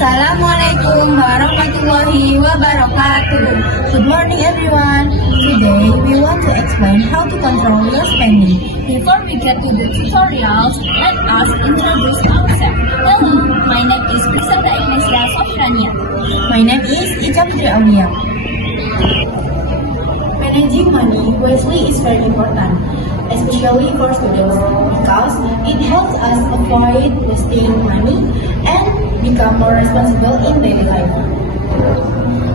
Assalamualaikum warahmatullahi wabarakatuh. Good morning everyone. Today we want to explain how to control your spending. Before we get to the tutorials, let us introduce ourselves. Hello, my name is Priscilla Ignacia Sofrania. My name is Ica Fitri Aulia. Managing money wisely is very important, especially for students, because it helps us avoid wasting money and become more responsible in daily life.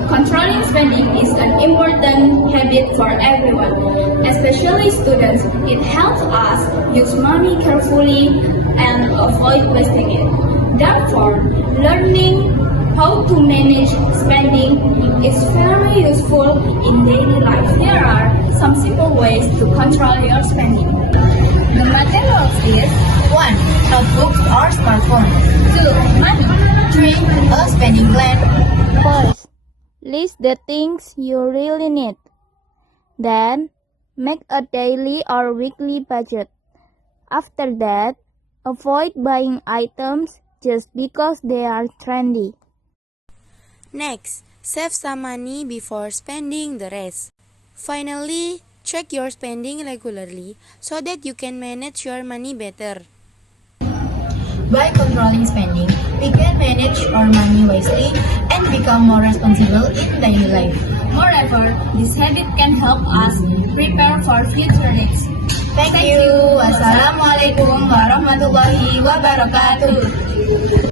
Controlling spending is an important habit for everyone, especially students. It helps us use money carefully and avoid wasting it. Therefore, learning how to manage spending is very useful in daily life. Here are some simple ways to control your spending. The materials is 1. Notebooks or smartphone. 2. Money. 3. A spending plan. First, list the things you really need. Then, make a daily or weekly budget. After that, avoid buying items just because they are trendy. Next, save some money before spending the rest. Finally, check your spending regularly so that you can manage your money better. By controlling spending, we can manage our money wisely and become more responsible in daily life. Moreover, this habit can help us prepare for future needs. Thank you. Wassalamualaikum warahmatullahi wabarakatuh.